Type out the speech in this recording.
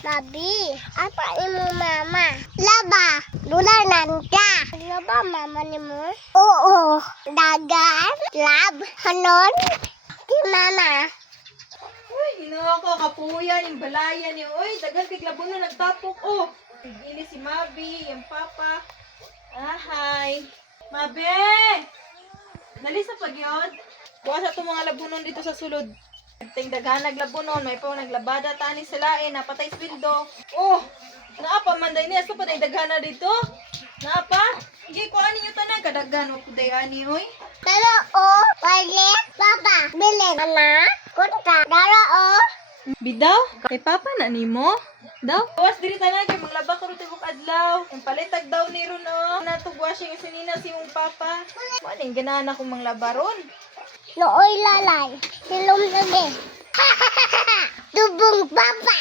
Babi, apa mo mama? Laba, lunar nanda. Laba mama ni mo? Oo, dagan, lab, hanon, di mama. Uy, hinako, kapuyan, yung balayan niyo. Uy, dagan kay labo na nagtapok. Oh, gili si Mabi, yung papa. Hi. Mabi! Dali sa pagyod. Bukas sa itong mga labunon dito sa sulod. Ting daghan naglabunon, may pa naglabada tani sila napatay sweldo. Oh, naapa man day niya, pa day daghan na dito. Naapa?Igi ko ani yung tanan kadaghan o kuday ani oy. Pero wale, baba, bilin. Mama, kunta, dara Bidaw? Kay papa na nimo? Daw? Awas diri tanan kay maglaba ko tibok adlaw. Yung palitag daw ni ron Natog washing sinina si mong papa. Mo ning ganahan akong manglaba ron. Nooy lalay, silom lagi. Tubong baba.